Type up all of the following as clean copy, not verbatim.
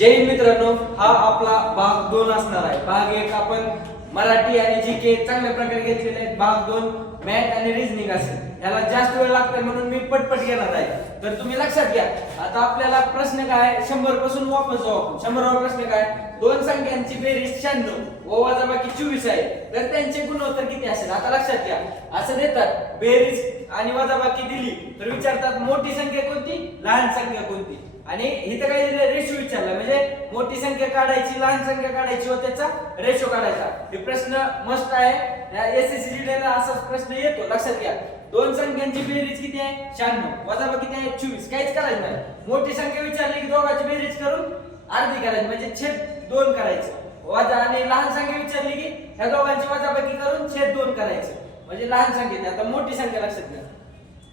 जय हिंद मित्रांनो, हा आपला भाग 2 असणार आहे. भाग 1 आपण मराठी आणि जीके चांगल्या प्रकारे घेतलेले आहेत. भाग 2 मॅथ आणि रिझनिंग असेल. याला जास्त वेळ लागतोय म्हणून मी पटपट घेणार आहे. तर तुम्ही लक्षात घ्या. आता आपल्याला प्रश्न काय 100 पासून वापस जाऊ आपण. 100वा प्रश्न काय, दोन संख्यांची बेरीज 96 व वजाबाकी 24 आहे, तर त्यांचे गुणोत्तर किती असेल. आता लक्षात घ्या, असं देतात बेरीज आणि वजाबाकी दिली तर विचारतात मोठी संख्या कोणती, लहान संख्या कोणती. आणि इथं काय दिलं, रेशो विचारला, म्हणजे मोठी संख्या काढायची, लहान संख्या काढायची व त्याचा रेशो काढायचा. हे प्रश्न मस्त आहे. या एसएससी ला असाच प्रश्न येतो, लक्षात घ्या. दोन संख्यांची बेरीज किती आहे 96, वजाबाकी किती आहे 24. काहीच करायचं नाही. मोठी संख्या विचारली की दोघांची बेरीज करून अर्धी करायची, म्हणजे छेद 2 करायचं. वजा आणि लहान संख्या विचारली की ह्या दोघांची वजाबाकी करून छेद 2 करायचं, म्हणजे लहान संख्या. आता मोठी संख्या लक्षात घ्या.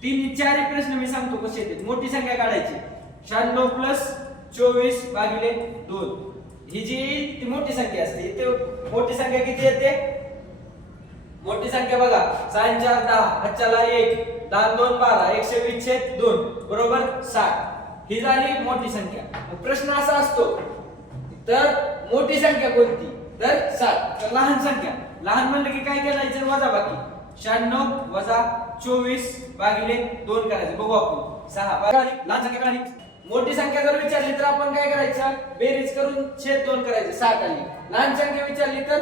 3 4 प्रश्न मी सांगतो कसे येतात. मोठी संख्या काढायची 96 प्लस 24 भागिले 2. ही जी ती मोठी संख्या असते. इथे मोठी संख्या किती येते, मोठी संख्या बघा 6 4 10, हातच्याला 1, 10 2 12, 120 छेद 2 बरोबर 60. ही झाली मोठी संख्या. प्रश्न असा असतो, तर मोठी संख्या कोणती, तर 7. तर लहान संख्या, लहान म्हणलं की काय करायचं, वजाबाकी 96 वजा 24 भागिले 2 करायचं. बघू आपण 6 लहान संख्या काढली. मोठी संख्या जर विचारली तर आपण काय करायचं, बेरीज करून छेद 2 करायचे, 60 आली. लहान संख्या विचारली तर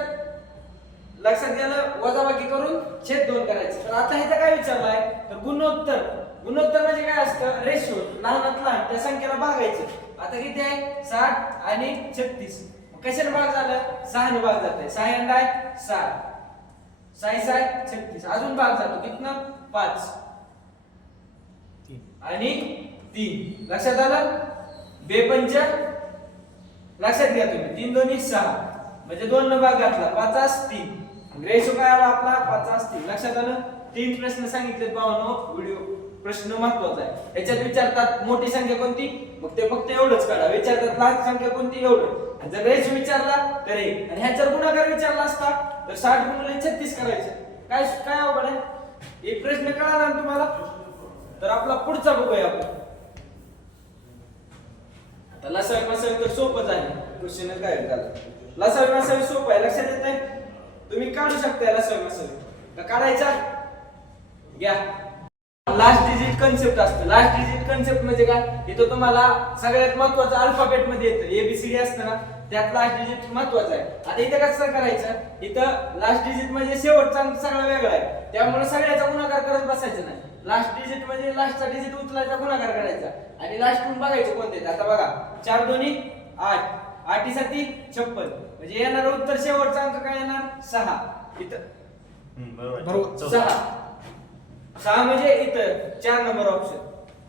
लक्षात घ्यायला वजाबाकी करून छेद 2 करायचं. तर आता इथं काय विचारलंय, तर गुणोत्तर. गुणोत्तर म्हणजे काय असतं, रेशो, लहानात लहान त्या संख्येला भागायचं. आता किती आहे 60 आणि 36. कशाने भाग झालं, 6 ने भाग जात आहे. 6 अंड आहे 6, 6 6 36. अजून भाग जातो कितना 5 आणि 3. लक्षात आलं. बेपंच लक्षात घ्या तुम्ही, 3 2 6, म्हणजे 2 न भाग घातला, 5 3. रेशो काय आला आपला 5 3. लक्षात आलं. 3 प्रश्न सांगितले भावांनो. व्हिडिओ प्रश्न महत्वाचा आहे. याच्यात विचारतात मोठी संख्या कोणती, मग ते फक्त एवढंच काढा. विचारतात लहान संख्या कोणती, एवढं. आणि जर रेशो विचारला तर 1, आणि ह्याच्यावर गुणाकार विचारला असता तर 60 गुणिले 36 करायचं. काय काय अवघड आहे. एक प्रश्न कळाला ना तुम्हाला, तर आपला पुढचा बघूया आपण. आता लसावी मसावी तर सोपंच आहे. क्वेश्चन काय झालं, लसावी मसावी सोपं आहे. लक्षात येत आहे, तुम्ही काढू शकता लसावी मसावी. का काढायचा घ्या. लास्ट डिजिट कन्सेप्ट असतं. लास्ट डिजिट कन्सेप्ट म्हणजे काय, इथं तुम्हाला सगळ्यात महत्त्वाचं अल्फाबेट मध्ये येतं. एबीसीडी असतं ना, त्यात लास्ट डिजिट महत्त्वाचं आहे. आता इथं कसं करायचं, इथं लास्ट डिजिट म्हणजे शेवटचा सगळं वेगळा आहे, त्यामुळे सगळ्याचा गुणाकार करत बसायचं नाही. लास्ट डिजिट म्हणजे लास्टचा डिजिट उचलायचा, गुणाकार करायचा आणि लास्टून बघायचं कोणते. आता बघा 4 2 8, 8 7 56, म्हणजे येणार उत्तर शेवटचा अंक काय येणार 6. इथं बरोबर 6 म्हणजे इथं 4 नंबर ऑप्शन,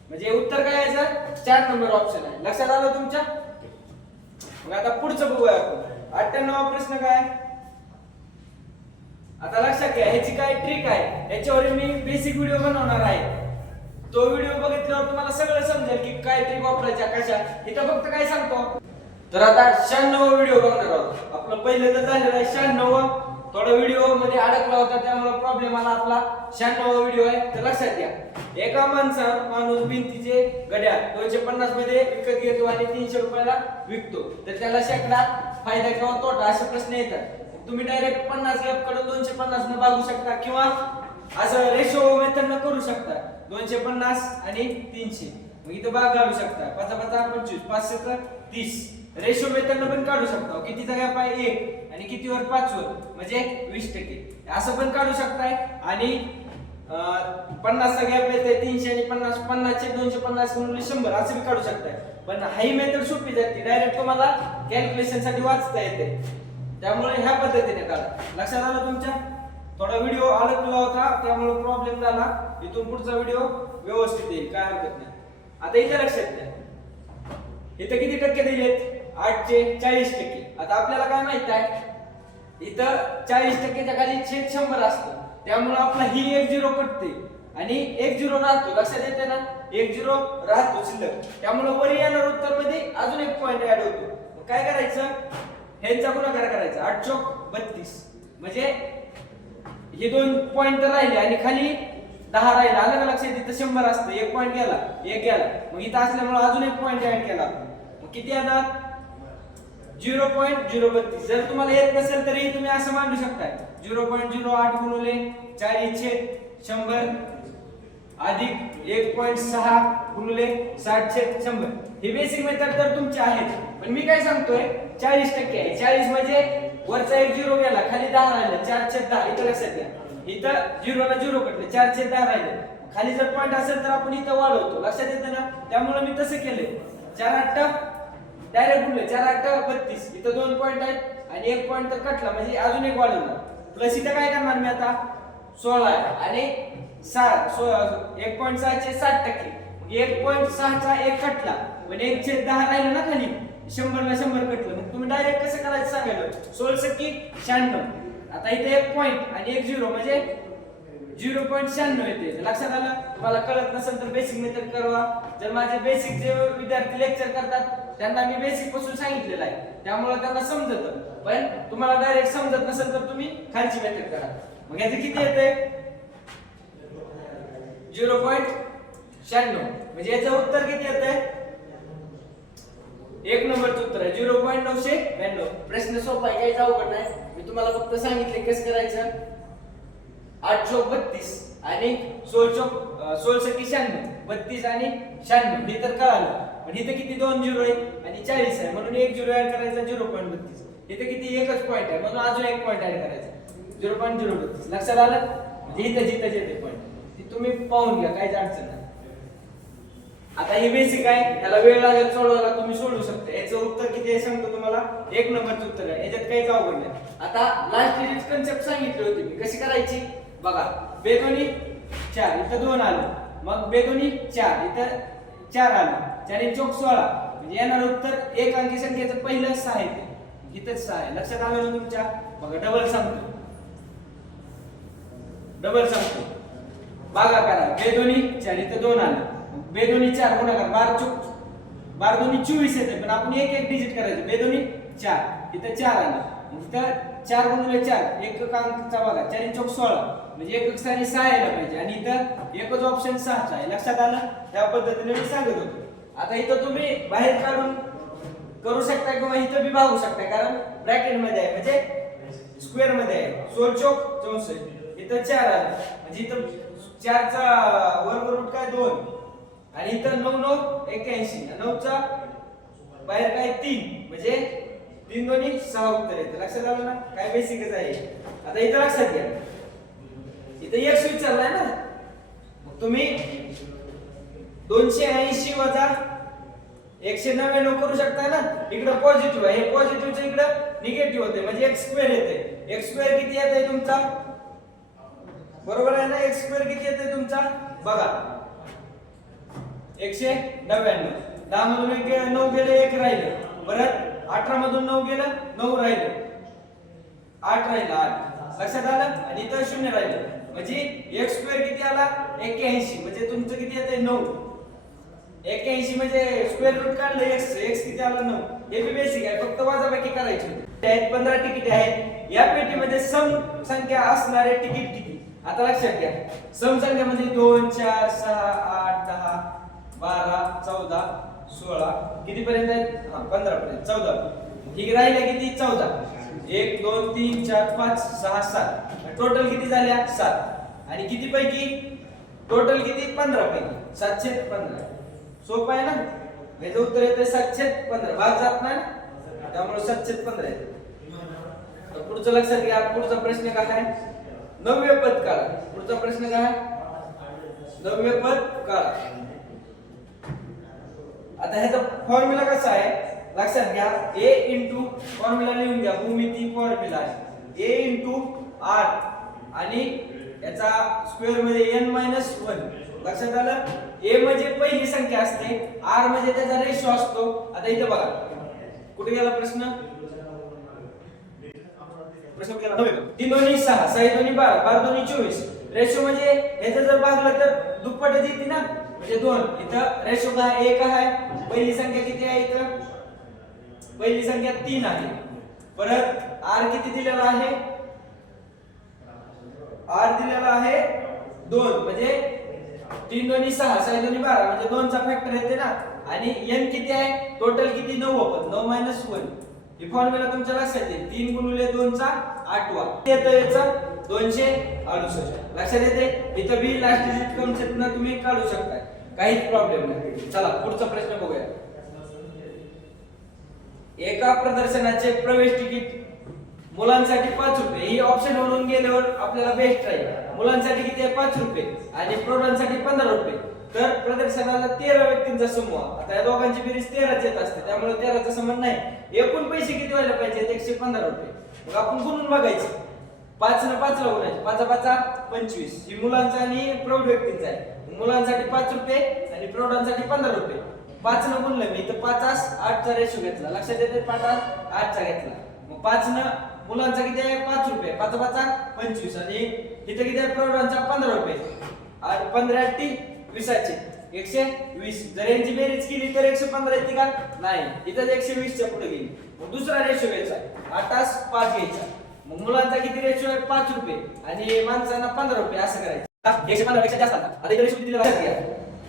म्हणजे उत्तर काय यायचं 4 नंबर ऑप्शन आहे. लक्षात आलं तुमच्या. मग आता पुढचं बघूया आपण. 98वा प्रश्न काय. आता लक्षात घ्या, ह्याची काय ट्रिक आहे, याच्यावर मी बेसिक व्हिडिओ बनवणार आहे. तो व्हिडिओ बघितल्यावर तुम्हाला सगळं समजेल की काय ट्रिक वापरायच्या कशा. इथं फक्त काय सांगतो, तर आता 96वा व्हिडिओ बघणार आहोत. आपलं पहिलं तर झालेलं आहे 96वा. थोडा व्हिडिओ मध्ये अडकला होता त्यामुळे प्रॉब्लेम आला. आपला 96वा व्हिडिओ आहे. तर लक्षात घ्या, एका माणूस भिंतीचे घड्याळ 250 मध्ये विकत घेतो आणि 300 रुपयाला विकतो, तर त्याला शेकडा फायदा किंवा तोटा असे प्रश्न येतात. तुम्ही डायरेक्ट 50 कडून 250 न भागू शकता, किंवा असं रेशो मेथड न करू शकता. 250 आणि 300, मग इथं भाग घालू शकता. 5 5 25, 5 7 30. रेशो मेथड न पण काढू शकता. कितीचा गॅप आहे 1, आणि कितीवर 5 वर, म्हणजे 20%. असं पण काढू शकताय. आणि 50 चा गॅप येते 300 आणि 50, 50 चे 250 म्हणून 100 असं भी काढू शकताय. पण हाई मेथड सोपी जाते, डायरेक्ट तुम्हाला कॅल्क्युलेशन साठी वाचता येते, त्यामुळे ह्या पद्धतीने काढा. लक्षात आलं तुमच्या. थोडा व्हिडिओ अडकला होता त्यामुळे प्रॉब्लेम झाला. इथून पुढचा व्हिडिओ व्यवस्थित येईल, काय हरकत नाही. आता इथे लक्षात द्या, इथे किती टक्के दिलेत 8 चे 40%. आता आपल्याला काय माहित आहे, इथं 40%च्या खाली छेद 100 असतं, त्यामुळे आपला ही 1 0 कटते आणि 1 0 राहतो. लक्षात येते ना, 1 0 राहतो शिल्लक, त्यामुळे वरी येणार उत्तर मध्ये अजून एक पॉइंट ऍड होतो. काय करायचं, ह्यांचा गुणाकार करायचा. 8 चौक 32, म्हणजे हे 2 पॉइंट राहिले आणि खाली 10 राहिला. आलं का लक्षात. इथं 100 असतं, 1 पॉइंट गेला, 1 गेला, मग इथं असल्यामुळे अजून एक पॉइंट ऍड केला. मग किती येणार 0.032. जर तुम्हाला येत नसेल तरी तुम्ही असं मांडू शकता 0.08 गुणिले 40/100 अधिक 1.6 गुणिले 60/100. ही बेसिक मेथड तर तुमची आहे, पण मी काय सांगतोय 40% आहे. 40 म्हणजे वरचा एक 0 गेला, खाली 10 राहिलं, 4/10. इथं लक्षात घ्या, इथं 0 ला 0 कटले, 4/10 राहिले. खाली जर पॉइंट असेल तर आपण इथं वाढवतो, लक्षात येतं ना. त्यामुळे मी तसं केलंय. 4/8 डायरेक्ट गुणले, 4/8 32. इथं 2 पॉइंट आहेत आणि 1 पॉइंट तर कटला, म्हणजे अजून एक वाढवला. प्लस इथं काय करणार मी आता 16 आहे आणि 1.6 चे 60%. 1.6 चा 1 कटला, म्हणजे 1/10 राहिलं ना खाली, 100 ला 100 कटलं. मग तुम्ही डायरेक्ट कसं करायचं सांगायला 16×96. आता इथे 1 पॉइंट आणि 1 0 म्हणजे 0.96 येते. लक्षात आलं. तुम्हाला कळत नसेल तर बेसिक मेथड करा. जर माझे बेसिक जे विद्यार्थी लेक्चर करतात त्यांना मी बेसिक पासून सांगितलेलं आहे, त्यामुळे त्यांना समजतं. पण तुम्हाला डायरेक्ट समजत नसेल तर तुम्ही खालची मेथड करा. मग याचे किती येते 0.96. म्हणजे याचं उत्तर किती येतंय, 1 नंबरचं उत्तर आहे 0.992. प्रश्न सोपा आहे, काहीच अवघड नाही. मी तुम्हाला फक्त सांगितले कसं करायचं. 8×32 आणि 16×96. 32 आणि 96 हे तर कळालं. पण इथे किती 2 0 आहे आणि 40 आहे, म्हणून 1 0 ऍड करायचा 0.32. इथे किती एकच पॉइंट आहे, म्हणून अजून 1 पॉइंट ऍड करायचा 0.032. लक्षात आलं. म्हणजे इथं जिथं येते पॉइंट ती तुम्ही पाहून घ्या, काहीच अडचण नाही. आता हे बेसिक आहे, त्याला वेळ लागेल सोडवायला, तुम्ही सोडू शकता. याचं उत्तर किती आहे सांगतो तुम्हाला, 1 नंबरचं उत्तर आहे. याच्यात काहीच अवघड नाही. आता लास्ट डिजिट कन्सेप्ट सांगितली होती मी, कशी करायची बघा. बेदोनी 4 इथं 2 आलं, मग बेदोनी 4 इथं 4 आलं, 4×4 16. म्हणजे येणार उत्तर एक अंकी संख्येचं पहिलं 6 येते, इथंच 6 आहे. लक्षात आलं ना तुमच्या. बघा डबल सांगतो, बघा करा. बेदोनी 4 इथं 2 आलं, बेदोनी 4 गुणाकार 12 दोन्ही 24 येते. पण आपण एक एक डिजिट करायचं. बेदोनी 4 इथं 4 आलं, इथं 4 गुणिले 4 एक अंकचा बघा 4×4 16. म्हणजे एक स्थानी 6 यायला पाहिजे आणि इथं एकच ऑप्शन 6चा आहे. लक्षात आलं. त्या पद्धतीने मी सांगत होतो. आता इथं तुम्ही बाहेर काढून करू शकता किंवा इथं बी भागू शकता, कारण ब्रॅकेट मध्ये आहे म्हणजे स्क्वेअर मध्ये आहे. 16×4 64. इथं 4 आलं, म्हणजे इथं 4चा वर्ग रूट काय 2 आणि इथं 9×9 81. 9चा बाहेर काय 3, म्हणजे 3 दोन्ही 6 उत्तर येते. लक्षात आलं ना. काय बेसिकच आहे. आता इथं लक्षात घ्या, इथं x विचारलाय ना, मग तुम्ही 280 वजा 199 करू शकता ना. इकडं पॉझिटिव्ह आहे, हे पॉझिटिव्हचं इकडं निगेटिव्ह होते, म्हणजे x² येते. x² किती येते तुमचा, बरोबर आहे ना. x² किती येते तुमचा बघा 199. 10 मधून 9 गेले, 1 राहिले. परत 18 मधून 9 गेलं, 9 राहिले, 8 राहिला 8. लक्षात आलं. आणि इथं 0 राहिलं, म्हणजे x² किती आला 81. म्हणजे तुमचं किती येते 9. 81 म्हणजे स्क्वेअर रूट काढलं x किती आला 9. हे बी बेसिक आहे, फक्त वजाबाकी करायची. 15 तिकीट आहेत. या पेटीमध्ये सम संख्या असणारे तिकीट किती. आता लक्षात घ्या, सम संख्यामध्ये 2 4 6 8 10 12 14 16 किती पर्यंत आहेत, 15 पर्यंत. 14 ठीक राहिले किती 14. 1 2 3 4 5 6 7. टोटल किती झाल्या 7. आणि किती पैकी टोटल किती 15 पैकी 715. सोपं आहे ना. याचं उत्तर येते 715. भाग जात नाही, त्यामुळे 715 येते. तर पुढचं लक्षात घ्या. पुढचा प्रश्न काय आहे, 9वे पद काढा. पुढचा प्रश्न काय आहे, 9वे पद काढा. आता ह्याचा फॉर्म्युला कसा आहे लक्षात घ्या. a इंटू फॉर्म्युला लिहून घ्या, भूमिती फॉर्म्युला आहे a इंटू r आणि याचा स्क्वेअर मध्ये n मायनस 1. लक्षात आलं. a म्हणजे पहिली संख्या असते, r म्हणजे त्याचा रेशो असतो. आता इथे बघा कुठे गेला प्रश्न, प्रश्न गेला 3 दोन्ही 6 6 दोन्ही 12 12 दोन्ही 24. रेशो म्हणजे ह्याचं जर भागलं तर दुप्पटच येते ना, म्हणजे 2. इथं रेशो काय 1 आहे. पहिली संख्या किती आहे, इथं पहिली संख्या 3 आहे. परत r किती दिलेला आहे, r दिलेला आहे 2. म्हणजे 3 दोन्ही 6 6 दोन्ही 12 म्हणजे 2 चा फॅक्टर येते ना. आणि n किती आहे, टोटल किती 9 9 1. ही फॉर्म्युला तुमच्या लक्षात येईल. 3 गुणिले 2 चा 8वा येतं याचं 268. लक्षात येते. इथं बी लास्ट डिजिट कन्सेप्टनं तुम्ही काढू शकता, काहीच प्रॉब्लेम नाही. चला पुढचा प्रश्न बघूया. एका प्रदर्शनाचे प्रवेश तिकीट मुलांसाठी 5 रुपये. ही ऑप्शन म्हणून गेल्यावर आपल्याला बेस्ट राहील. मुलांसाठी किती आहे? 5 रुपये आणि प्रौढांसाठी 15 रुपये. तर प्रदर्शनाला 13 व्यक्तींचा समूह. आता या दोघांची बेरीज 13च येत असते, त्यामुळे 13चा संबंध नाही. एकूण पैसे किती व्हायला पाहिजे? 115 रुपये. मग आपण गुणून बघायचं. 5 न 5 ला गुणायचं. 5 5 25. ही मुलांचा आणि प्रौढ व्यक्तींचा आहे. मुलांसाठी 5 रुपये आणि प्रौढांसाठी 15 रुपये. 5 न गुणलं मी तर 5 8 चा रेशो घेतला. लक्षात येते. 5 8 चा घेतला. मग 5 न मुलांचा किती आहे? 5 रुपये. 5 5 25 आणि इथं किती आहे? प्रौढांचा 15 रुपये. आणि 15 20चे 120. जर यांची बेरीज केली तर 115 येते का? नाही. इथं 120 च्या पुढे गेली. मग दुसरा रेशो घ्यायचा. 8 5 घ्यायचा. मग मुलांचा किती रेशो आहे? 5 रुपये आणि माणसांना 15 रुपये असं करायचं. 115 पेक्षा जास्त आता. आता इथे रेशो किती लक्षात घ्या.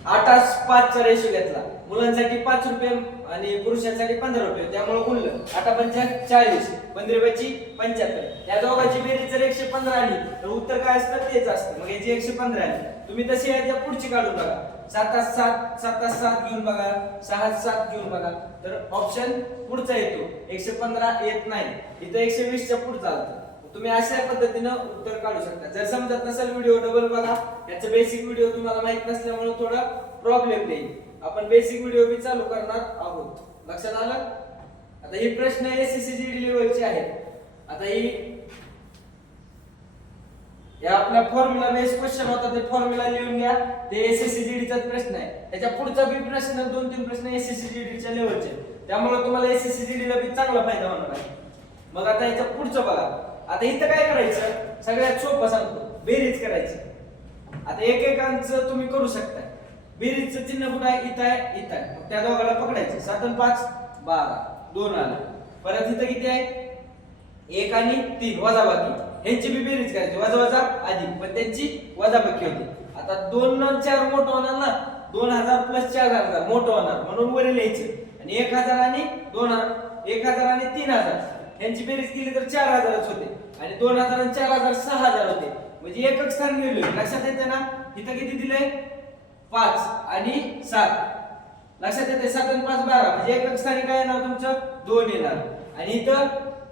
8 5 चा रेशो घेतला. मुलांसाठी 5 रुपये आणि पुरुषांसाठी 15 रुपये. त्यामुळे गुणलं. 8 5 40. 15 5 75. या दोघांची बेरीज जर 115 आली तर उत्तर काय असतं? तेच असतं. मग याची 115 आली. तुम्ही तशी आहे त्या पुढची काढून बघा. 7 7 7 7 घेऊन बघा. 6 7 घेऊन बघा. तर ऑप्शन पुढचा येतो. 115 येत नाही. इथं 120 च्या पुढे चालतं. तुम्ही अशा पद्धतीनं उत्तर काढू शकता. जर समजत नसेल व्हिडिओ डबल बघा. याचं बेसिक व्हिडिओ तुम्हाला माहित नसल्यामुळे थोडा प्रॉब्लेम देईल. आपण बेसिक व्हिडिओ बी चालू करणार आहोत. लक्षात आलं? आता ही प्रश्न एसएससी जीडी लेवलचे आहेत. आता ही या आपल्या फॉर्म्युला बेस क्वेश्चन होता, ते फॉर्म्युला लिहून घ्या. ते एसएससी जीडीचाच प्रश्न आहे. त्याच्या पुढचा बी प्रश्न 2-3 प्रश्न एसएससी जीडीच्या लेवलचे. त्यामुळे तुम्हाला एसएससी जीडीला बी चांगला फायदा होणार आहे. मग आता याच्या पुढचं बघा. आता इथं काय करायचं? सगळ्यात सोपं सांगतो. बेरीज करायची. आता एकेकांचं तुम्ही करू शकता. बेरीजचं चिन्ह कुठं आहे? इथं आहे, इथं आहे. मग त्या दोघांना पकडायचं. 7 आणि 5 12. 2 आलं. परत इथं किती आहे? 1 आणि 3 वजाबाकी. ह्यांची बी बेरीज करायची. वजा वजा अधिक, पण त्यांची वजाबाकी होती. आता 2 न 4 मोठं होणार ना. 2000 प्लस 4000 मोठं होणार, म्हणून वर लिहायचं. आणि 1000 आणि 1000 आणि 3000 यांची बेरीज केली तर 4000च होते. आणि 2000 आणि 4000 6000 होते. म्हणजे एकक स्थान गेलो. लक्षात येते ना? इथं किती दिलंय? 5 आणि 7. लक्षात येते. 7 आणि 5 12. म्हणजे एकक स्थानी काय येणार तुमचं? 2 येणार. आणि इथं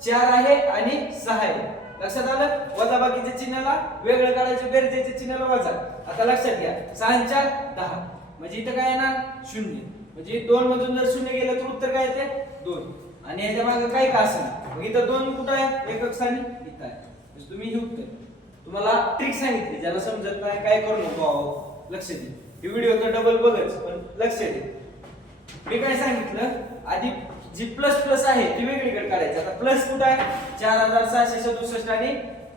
4 आहे आणि 6 आहे. लक्षात आलं? वजाबाकीच्या चिन्हाला वेगळं काढायचं, बेरजेच्या चिन्हाला वजा. आता लक्षात घ्या. 6 4 10. म्हणजे इथं काय येणार? 0. म्हणजे 2 मधून जर 0 गेलं तर उत्तर काय येते? 2. आणि याच्या मागे काय का असेल? मग इथं 2 कुठं आहे? एकक स्थानी इथं आहे. म्हणजे तुम्ही हे उत्तर. तुम्हाला ट्रिक सांगितली. ज्याला समजत नाही काय करू नको, लक्ष दे. ही व्हिडिओ तर डबल बघच, पण लक्ष दे. मी काय सांगितलं? आधी जी प्लस प्लस आहे ती वेगळीकडे काढायची. आता प्लस कुठं आहे? 4667 आणि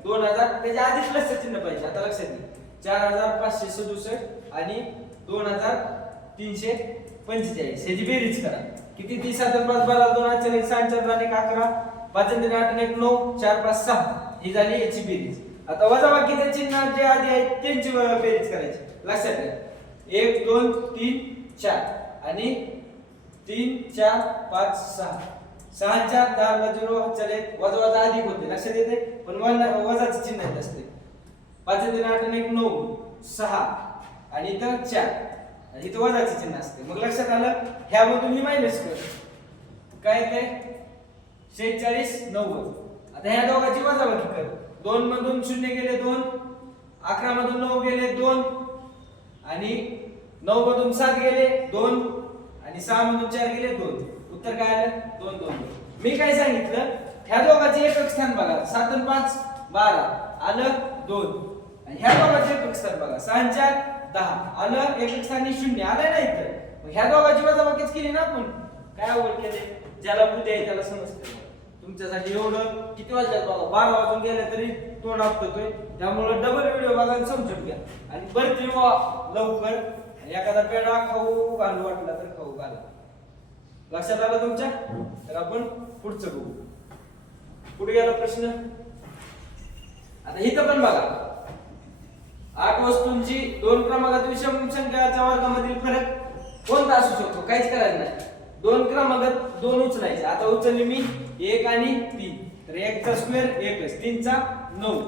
2000. त्याच्या आधी प्लसचं चिन्ह पाहिजे. आता लक्षात घे. 4567 आणि 2345. ह्याची बेरीज करा. किती? 30 7 5 12 2 8 4 6 4 आणि 11 5 3 8 1 9 4 5 6. ही झाली याची बेरीज. आता वजाबाकीचे चिन्ह जे आधी आहेत त्यांची बेरीज करायची. लक्षात घ्या. 1 2 3 4 आणि 3 4 5 6. 6 4 10 0 चले. वजा वजा अधिक होते. लक्षात येते. पण वजाचं चिन्ह येत असते. 5 3 8 1 9 6 आणि इथं 4 आणि इथं वजाचे चिन्ह असते. मग लक्षात आलं? ह्यामधून ही मायनस कर. काय ते? 46 90. आता ह्या दोघांची वजाबाकी कर. 2 मधून 0 गेले 2. 11 मधून 9 गेले 2. आणि 9 मधून 7 गेले 2. आणि 6 मधून 4 गेले 2. उत्तर काय आलं? 2 2. मी काय सांगितलं? ह्या दोघांचे एकक स्थान बघा. 7 आणि 5 12 आलं 2. आणि ह्या दोघांचे एकक स्थान बघा. 6 आणि 4 10 आलं एकक स्थानी 0 आलं नाही. तर मग ह्या दोघांची वजाबाकीच केली ना आपण. काय अवघड केले? ज्याला बुद्धी आहे त्याला समजते. तुमच्यासाठी एवढं किती वाजल्यात बघा. 12 वाजून गेले तरी तोंड आपटतोय. त्यामुळे डबल व्हिडिओ बघा आणि समजून घ्या. आणि भरती लवकर. एखादा पेढा खाऊ घालू वाटला तर खाऊ घाला. लक्षात आलं तुमच्या? तर आपण पुढचं बघू. पुढे गेला प्रश्न. आता इथं पण बघा. 8 वस्तूंची 2 क्रमांकात विषम संख्याच्या वर्गामधील फरक कोणता असू शकतो? काहीच करायचं नाही. दोन क्रमागत दोन उचलायचे. आता उचलली मी 1 आणि 3, तर 1 चा स्क्वेअर 1च, 3 चा 9,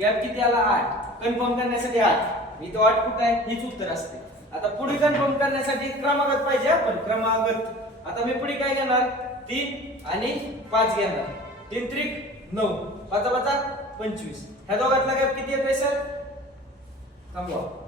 गॅप किती आला 8. कन्फर्म करण्यासाठी 8, इथं 8 कुठं आहे हीच उत्तर असते. आता पुढे कन्फर्म करण्यासाठी क्रमागत पाहिजे आपण क्रमागत. आता मी पुढे काय घेणार 3 आणि 5 घेणार. 3 त्रिक 9, 5 5 25. ह्या दोघातला गॅप किती येतोय सर? थांबवा.